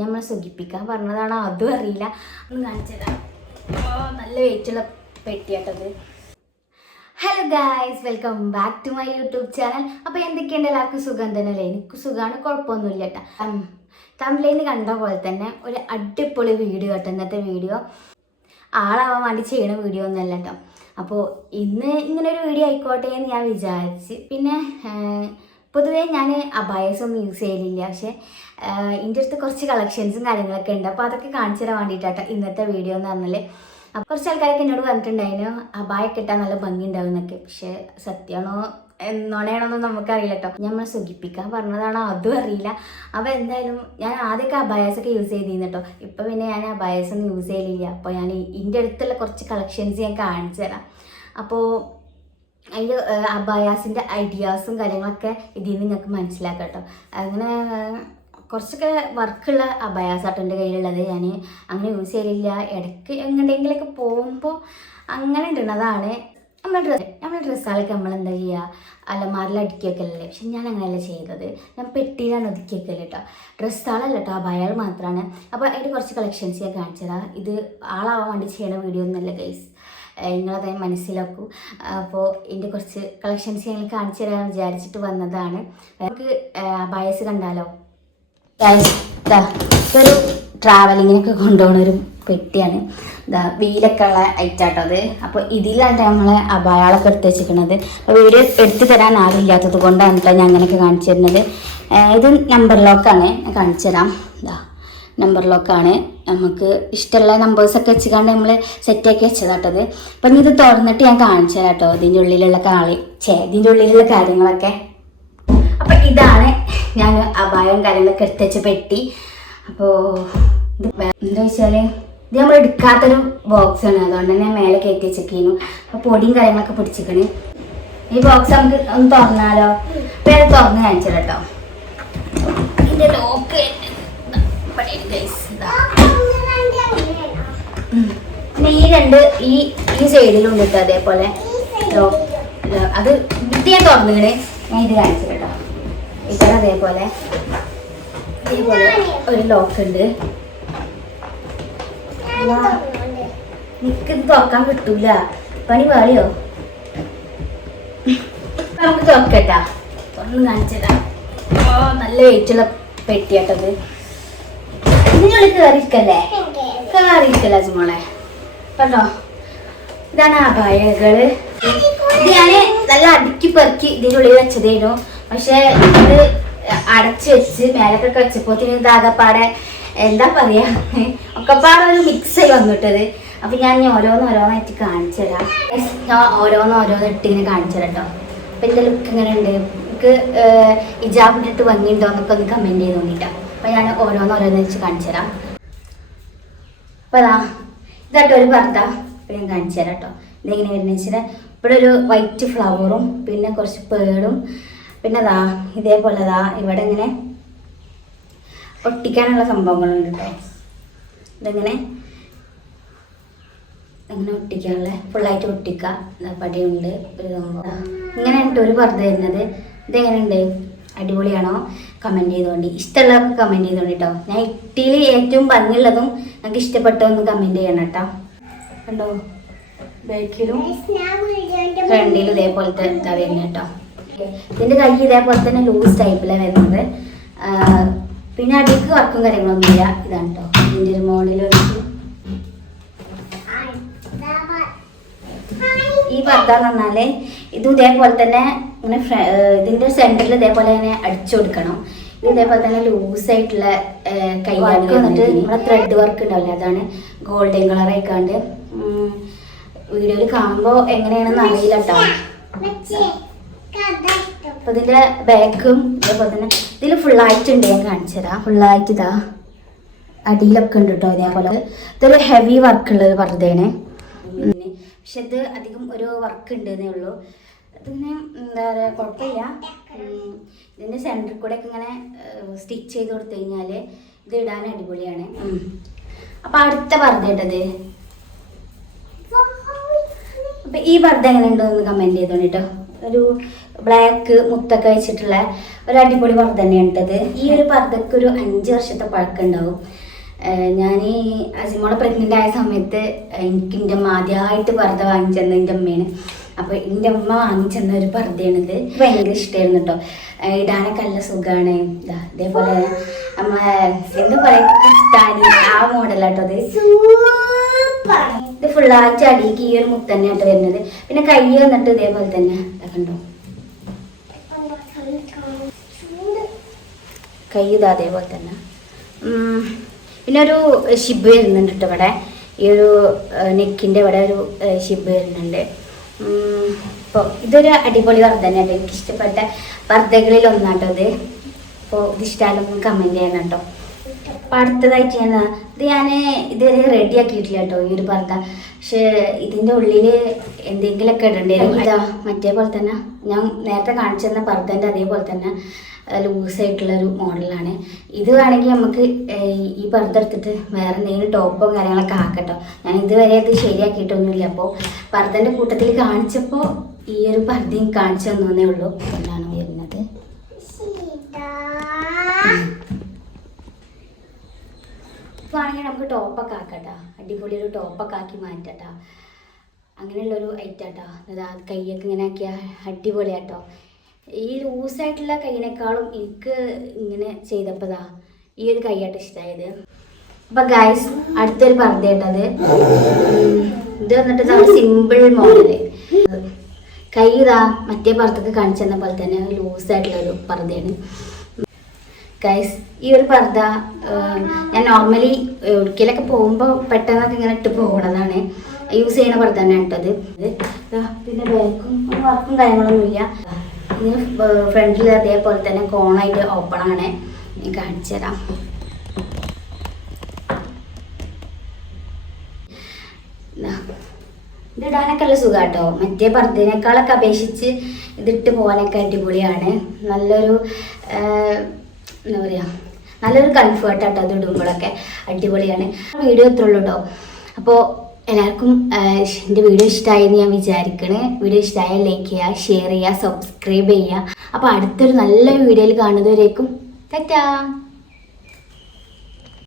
നമ്മൾ സുഖിപ്പിക്കാൻ പറഞ്ഞതാണോ അതും അറിയില്ല. ഒന്ന് കാണിച്ചുതരാം നല്ല വെയിറ്റുള്ള പെട്ടിയാട്ടത് hello guys welcome back to my YouTube channel അപ്പോൾ എന്തൊക്കെയുണ്ട് എല്ലാവർക്കും സുഖം തന്നെയല്ലേ എനിക്ക് സുഖമാണ് കുഴപ്പമൊന്നുമില്ല കേട്ടോ തമിഴിൽ കണ്ട പോലെ തന്നെ ഒരു അടിപൊളി വീഡിയോ കേട്ടോ ഇന്നത്തെ വീഡിയോ ആളാവാൻ വേണ്ടി ചെയ്യണ വീഡിയോ ഒന്നല്ല കേട്ടോ അപ്പോൾ ഇന്ന് ഇങ്ങനെ ഒരു വീഡിയോ ആയിക്കോട്ടെ എന്ന് ഞാൻ വിചാരിച്ച്. പിന്നെ പൊതുവേ ഞാൻ അബായസ് ഒന്നും യൂസ് ചെയ്യലില്ല. പക്ഷേ എന്റെ അടുത്ത് കുറച്ച് കളക്ഷൻസും കാര്യങ്ങളൊക്കെ ഉണ്ട്. അപ്പോൾ അതൊക്കെ കാണിച്ചു തരാൻ വേണ്ടിയിട്ടാട്ടോ ഇന്നത്തെ വീഡിയോ എന്ന് പറഞ്ഞാൽ അപ്പോൾ കുറച്ച് ആൾക്കാരൊക്കെ എന്നോട് പറഞ്ഞിട്ടുണ്ടായിരുന്നു അബായൊക്കെ ഇട്ടാൽ നല്ല ഭംഗി ഉണ്ടാവും എന്നൊക്കെ. പക്ഷേ സത്യമാണോ നുണയാണോന്നും നമുക്കറിയില്ല കേട്ടോ നമ്മൾ സുഖിപ്പിക്കാൻ പറഞ്ഞതാണോ അതും അറിയില്ല. അപ്പോൾ എന്തായാലും ഞാൻ ആദ്യമൊക്കെ അബായസ് ഒക്കെ യൂസ് ചെയ്തിരുന്നു കേട്ടോ. ഇപ്പോൾ പിന്നെ ഞാൻ അബായസൊന്നും യൂസ് ചെയ്യലില്ല. അപ്പോൾ ഞാൻ എന്റെ അടുത്തുള്ള കുറച്ച് കളക്ഷൻസ് ഞാൻ കാണിച്ചു തരാം. അപ്പോൾ അതിൽ അബായാസിന്റെ ഐഡിയാസും കാര്യങ്ങളൊക്കെ ഇതിൽ നിന്ന് ഞങ്ങൾക്ക് മനസ്സിലാക്കാം കേട്ടോ. അങ്ങനെ കുറച്ചൊക്കെ വർക്കുള്ള അബയാസാട്ടോ എന്റെ കയ്യിലുള്ളത് ഞാൻ അങ്ങനെ യൂസ് ചെയ്യലില്ല. ഇടയ്ക്ക് എങ്ങോട്ടെങ്കിലൊക്കെ പോകുമ്പോൾ അങ്ങനെ ഇടുന്നതാണ് നമ്മൾ ഡ്രസ്സ് നമ്മൾ ഡ്രസ്സുകളൊക്കെ നമ്മൾ എന്താ ചെയ്യുക അലമാരിൽ അടുക്കി വെക്കലല്ലേ? പക്ഷെ ഞാൻ അങ്ങനെയല്ല ചെയ്തത് ഞാൻ പെട്ടിയിലാണ് ഒതുക്കി വെക്കൽ കേട്ടോ. ഡ്രസ്സുകളല്ല കേട്ടോ. അബായകൾ മാത്രമാണ് അപ്പോൾ അതിന്റെ കുറച്ച് കളക്ഷൻസ് ഞാൻ കാണിച്ചതാണ് ഇത് ആളാവാൻ വേണ്ടി ചെയ്യണ വീഡിയോ ഒന്നുമല്ല ഗൈസ് നിങ്ങളത് മനസ്സിലാക്കൂ. അപ്പോൾ ഇതിന്റെ കുറച്ച് കളക്ഷൻസ് ഞങ്ങൾ കാണിച്ചു തരാമെന്ന് വിചാരിച്ചിട്ട് വന്നതാണ്. നമുക്ക് ബയസ് കണ്ടാലോ? ഒരു ട്രാവലിങ്ങിനൊക്കെ കൊണ്ടുപോകുന്ന ഒരു പെട്ടിയാണ്. ഇതാ വീലൊക്കെ ഉള്ള ഐറ്റാട്ടോ അത്. അപ്പോൾ ഇതിലാണ് നമ്മളെ അപായാളൊക്കെ എടുത്ത് വെച്ചിരിക്കുന്നത്. അപ്പോൾ വീഡിയോ എടുത്തു തരാൻ ആരും ഇല്ലാത്തത് കൊണ്ടാണ് ഞാൻ അങ്ങനെയൊക്കെ കാണിച്ചു തരുന്നത്. ഇത് നമ്പർ ലോക്കാണ് കാണിച്ചു തരാം. ഇതാ നമ്പർ ലോക്കാണ് നമുക്ക് ഇഷ്ടമുള്ള നമ്പേഴ്സൊക്കെ വെച്ചുകൊണ്ട് നമ്മൾ സെറ്റാക്കി വെച്ചതാട്ടത്. അപ്പം ഇത് തുറന്നിട്ട് ഞാൻ കാണിച്ചു കേട്ടോ ഇതിന്റെ ഉള്ളിലുള്ള കാളി. ചേ ഇതിന്റെ ഉള്ളിലുള്ള കാര്യങ്ങളൊക്കെ. അപ്പം ഇതാണ് ഞാൻ അപായം കാര്യങ്ങളൊക്കെ എടുത്ത് വെച്ച പെട്ടി. അപ്പോൾ എന്താ വെച്ചാൽ ഇത് നമ്മൾ എടുക്കാത്തൊരു ബോക്സ് ആണ് അതുകൊണ്ട് തന്നെ മേലെ കയറ്റി വെച്ചിരിക്കുന്നു അപ്പോൾ പൊടിയും കാര്യങ്ങളൊക്കെ പിടിച്ചിരിക്കണ് ഈ ബോക്സ് നമുക്ക് ഒന്ന് തുറന്നാലോ? അപ്പം തുറന്ന് കാണിച്ചു കേട്ടോ ഇതിന്റെ ലോക്ക് ഈ രണ്ട് ഈ ഈ സൈഡിലും ഉണ്ട് ട്ടോ അതേപോലെ. അത് ഇത് തുറന്നുകണ് ഞാൻ ഇത് കാണിച്ചു കേട്ടോ. ഇവിടെ അതേപോലെ. ഇതേപോലെ ഒരു ലോക്ക് ഉണ്ട്. നിക്ക് തുറക്കാൻ കിട്ടൂല. പണി പാളിയോ നമുക്ക് തുറക്കട്ടാ. തുറന്ന് കാണിച്ചതാ. നല്ല വെയിറ്റുള്ള പെട്ടിയാട്ടത് ഇതിനുള്ളിൽ കറിക്കല്ലേ കയറിയിരിക്കല്ല മോളെ കണ്ടോ? ഇതാണ് ആ പഴകൾ ഇത് ഞാൻ നല്ല അടുക്കി പെറുക്കി ഇതിന്റെ ഉള്ളിൽ വെച്ചതേനു. പക്ഷെ ഇത് അടച്ചു വെച്ച് മേലൊക്കെ വെച്ചപ്പോത്തിന് ഇതാകപ്പാടെ എന്താ പറയാ ഒക്കെപ്പാടെ ഒരു മിക്സ് ആയി വന്നിട്ടത്. അപ്പൊ ഞാൻ ഇനി ഓരോന്ന് ഓരോന്നായിട്ട് കാണിച്ചു തരാം. ഞാൻ ഓരോന്ന് ഓരോന്ന് ഇട്ട് ഇങ്ങനെ കാണിച്ചു തരാം കേട്ടോ അപ്പൊ എന്റെ ലുക്ക് എങ്ങനെ ഉണ്ട് എനിക്ക് ഇജാബിട്ടിട്ട് ഭംഗിയുണ്ടോ എന്നൊക്കെ ഒന്ന് കമന്റ് ചെയ്ത് നോക്കിട്ടാ. അപ്പൊ ഞാൻ ഓരോന്ന് ഓരോന്ന് വെച്ച് കാണിച്ചു തരാം. അപ്പൊ അതാ ഇതായിട്ട് ഒരു ഭർത്ത. ഇപ്പൊ ഞാൻ കാണിച്ചു തരാം കേട്ടോ ഇതെങ്ങനെ വരുന്നത് വെച്ചാൽ ഇവിടെ ഒരു വൈറ്റ് ഫ്ലവറും പിന്നെ കുറച്ച് പേളും പിന്നെ അതാ ഇതേപോലെ ദാ ഇവിടെ ഇങ്ങനെ ഒട്ടിക്കാനുള്ള സംഭവങ്ങളുണ്ട് കേട്ടോ ഇതെങ്ങനെ? അങ്ങനെ ഒട്ടിക്കാനുള്ള? ഫുള്ളായിട്ട് ഒട്ടിക്ക. ദാ പടിയുണ്ട് ഒരു സംഭവം. ഇങ്ങനെ ഒരു പർദ്ദ വരുന്നത്. ഇതെങ്ങനെയുണ്ട്? അടിപൊളിയാണോ? കമന്റ് ചെയ്തുകൊണ്ട് ഇഷ്ടമുള്ളവർക്ക് കമന്റ് ചെയ്തുകൊണ്ട് കേട്ടോ ഇട്ടിയിൽ ഏറ്റവും ഭംഗിയുള്ളതും നമുക്ക് ഇഷ്ടപ്പെട്ട ഒന്ന് കമന്റ് ചെയ്യണം കേട്ടോ കണ്ടോ? ബാക്കിലും ഫ്രണ്ടിലും ഇതേപോലത്തെ ഇതാ വരുന്നത് കേട്ടോ ഇതിന്റെ കൈ ഇതേപോലെ തന്നെ ലൂസ് ടൈപ്പിലാണ് വരുന്നത്. പിന്നെ അടിക്ക് വർക്കും കാര്യങ്ങളൊന്നുമില്ല. ഇതാണ് കേട്ടോ ഇതിന്റെ ഒരു മോഡൽ ഈ പർദ്ദ എന്ന് പറഞ്ഞാൽ ഇത് ഇതേപോലെ തന്നെ ഇങ്ങനെ ഇതിന്റെ സെന്ററിൽ ഇതേപോലെ തന്നെ അടിച്ചു കൊടുക്കണം. ഇത് ഇതേപോലെ തന്നെ ലൂസ് ആയിട്ടുള്ള ഏർ കൈയാണ് വന്നിട്ട് നമ്മുടെ ത്രെഡ് വർക്ക് ഉണ്ടാവില്ല? അതാണ് ഗോൾഡൻ കളർ ആയിക്കാണ്ട്. വീഡിയോയിൽ കാണുമ്പോൾ എങ്ങനെയാണെന്ന് അറിയില്ല കേട്ടോ അപ്പൊ ഇതിന്റെ ബാക്കും ഇതേപോലെ തന്നെ ഇതിൽ ഫുള്ളായിട്ടുണ്ട് ഞാൻ കാണിച്ചു തരാം. ഫുള്ളായിട്ട് ഇതാ. അടിയിലൊക്കെ ഉണ്ട് കേട്ടോ ഇതേപോലെ. ഇതൊരു ഹെവി വർക്ക് ഒരു പർദ്ദയാണ്. ഉം. പക്ഷെ ഇത് അധികം ഒരു വർക്ക് ഉണ്ട് എന്നേ ഉള്ളൂ. പിന്നെ എന്താ പറയുക കുഴപ്പമില്ല. ഇതിന്റെ സെന്ററിൽ കൂടെ ഒക്കെ ഇങ്ങനെ സ്റ്റിച്ച് ചെയ്ത് കൊടുത്തു കഴിഞ്ഞാൽ ഇത് ഇടാൻ അടിപൊളിയാണ്. അപ്പം അടുത്ത പർദ്ദ ഇട്ടത്. അപ്പം ഈ പർദ്ദ എങ്ങനെ ഉണ്ടോ എന്ന് കമന്റ് ചെയ്തോണ്ട് കേട്ടോ ഒരു ബ്ലാക്ക് മുത്തൊക്കെ വെച്ചിട്ടുള്ള ഒരു അടിപൊളി പർദ്ദ തന്നെയാണ് ഇട്ടത്. ഈ ഒരു പർദ്ദക്ക് ഒരു അഞ്ച് വർഷത്തെ പഴക്കം ഉണ്ടാവും. ഞാൻ ഈ അസിമോളെ പ്രഗ്നന്റ് ആയ സമയത്ത് എനിക്ക് എന്റെ അമ്മ ആദ്യമായിട്ട് പർദ്ദ വാങ്ങിച്ചെന്ന എന്റെ അമ്മയാണ് അപ്പോൾ എന്റെ അമ്മ വാങ്ങിച്ചെന്ന ഒരു പർദ്ദയാണിത്. ഭയങ്കര ഇഷ്ടമായിരുന്നു കേട്ടോ ഇടാനൊക്കെ നല്ല സുഖമാണ് അതേപോലെ നമ്മ എന്താ പറയുക ആ മോഡലാട്ടോ അത് ഇത് ഫുള്ളായിട്ട് അടിക്ക് ഈ ഒരു മുത്ത് തന്നെയായിട്ട് വരുന്നത്. പിന്നെ കൈ വന്നിട്ട് ഇതേപോലെ തന്നെ. കണ്ടോ? കൈ ഇതാ അതേപോലെ തന്നെ. പിന്നെ ഒരു ഷിബ് വരുന്നുണ്ട് കേട്ടോ ഇവിടെ. ഈ ഒരു നെക്കിന്റെ ഇവിടെ ഒരു ഷിബ് വരുന്നുണ്ട്. അപ്പോൾ ഇതൊരു അടിപൊളി വർദ്ധനയാണ് എനിക്ക് ഇഷ്ടപ്പെട്ട വർദ്ധകളിൽ ഒന്നാട്ടോ ഇത്. അപ്പോൾ ഇത് ഇഷ്ടമായാലും കമന്റ് ചെയ്യണം കേട്ടോ അപ്പോൾ അടുത്തതായിട്ട് ഞാൻ ഇത് ഞാൻ ഇതുവരെ റെഡി ആക്കിയിട്ടില്ല കേട്ടോ ഈ ഒരു പർദ്ദ പക്ഷേ ഇതിന്റെ ഉള്ളിൽ എന്തെങ്കിലുമൊക്കെ ഇടേണ്ടി? വരും ഇതാ മറ്റേ പോലെ തന്നെ. ഞാൻ നേരത്തെ കാണിച്ചു തന്ന പർദ്ദന്റെ അതേപോലെ തന്നെ ലൂസായിട്ടുള്ളൊരു മോഡലാണ്. ഇത് വേണമെങ്കിൽ നമുക്ക് ഈ പർദ്ദ എടുത്തിട്ട് വേറെ എന്തെങ്കിലും ടോപ്പോ കാര്യങ്ങളൊക്കെ ആക്കട്ടോ. ഞാൻ ഇതുവരെ ഇത് ശരിയാക്കിയിട്ടൊന്നുമില്ല. അപ്പോൾ പർദ്ദന്റെ കൂട്ടത്തിൽ കാണിച്ചപ്പോൾ ഈ ഒരു പർദ്ദയും കാണിച്ചു തന്നേ ഉള്ളൂ. എന്നാണ് ആണെങ്കിൽ നമുക്ക് ടോപ്പൊക്കെ ആക്കട്ടാ. അടിപൊളി ഒരു ടോപ്പൊക്കെ ആക്കി മാറ്റട്ടാ. അങ്ങനെയുള്ളൊരു ഐറ്റാട്ടോ. അതാ കൈയൊക്കെ ഇങ്ങനെ ആക്കിയാൽ അടിപൊളിയാട്ടോ. ഈ ലൂസായിട്ടുള്ള കൈയിനേക്കാളും എനിക്ക് ഇങ്ങനെ ചെയ്തപ്പോഴാ ഈ ഒരു കൈയായിട്ട് ഇഷ്ടമായത് അപ്പം ഗൈസ് അടുത്തൊരു പർദ്ദയായിട്ടത് ഇത് വന്നിട്ട് നമ്മൾ സിമ്പിൾ മോഡൽ കൈ ഇതാ മറ്റേ പർദ്ദക്ക് കാണിച്ചു തന്ന പോലെ തന്നെ ലൂസായിട്ടുള്ള ഒരു പർദ്ദയാണ്. ഗൈസ് ഈ ഒരു പർദ്ദ ഞാൻ നോർമലി ഒരിക്കലൊക്കെ പോകുമ്പോൾ പെട്ടെന്നൊക്കെ ഇങ്ങനെ ഇട്ട് പോകണതാണ് യൂസ് ചെയ്യുന്ന പർദ്ദ തന്നെ ഇട്ടത്. പിന്നെ ബാക്കും വർക്കും കാര്യങ്ങളൊന്നുമില്ല. ഇതിന് ഫ്രണ്ടിൽ അതേപോലെ തന്നെ കോണായിട്ട് ഓപ്പൺ ആണ്. ഞാൻ കാണിച്ചു തരാം. ഇതിടാനൊക്കെ നല്ല സുഖാട്ടോ. മറ്റേ പർദ്ദനേക്കാളൊക്കെ അപേക്ഷിച്ച് ഇതിട്ട് പോകാനൊക്കെ അടിപൊളിയാണ്. നല്ലൊരു എന്താ പറയുക നല്ലൊരു കംഫേർട്ടായിട്ട് അത് ഇടുമ്പോഴൊക്കെ. അടിപൊളിയാണ്. വീഡിയോ ഇത്രേ ഉള്ളു കേട്ടോ അപ്പോൾ എല്ലാവർക്കും എന്റെ വീഡിയോ ഇഷ്ടമായി എന്ന് ഞാൻ വിചാരിക്കണേ. വീഡിയോ ഇഷ്ടമായാൽ ലൈക്ക് ചെയ്യുക ഷെയർ ചെയ്യുക സബ്സ്ക്രൈബ് ചെയ്യുക അപ്പോൾ അടുത്തൊരു നല്ലൊരു വീഡിയോയിൽ കാണുന്നവരേക്കും ടാറ്റാ